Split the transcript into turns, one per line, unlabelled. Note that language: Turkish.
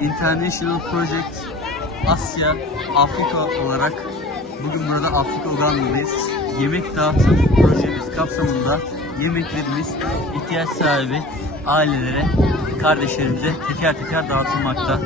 International Project Asya Afrika olarak bugün burada Afrika Uganda'dayız. Yemek dağıtım projemiz kapsamında yemeklerimiz ihtiyaç sahibi ailelere, kardeşlerimize teker teker dağıtılmakta.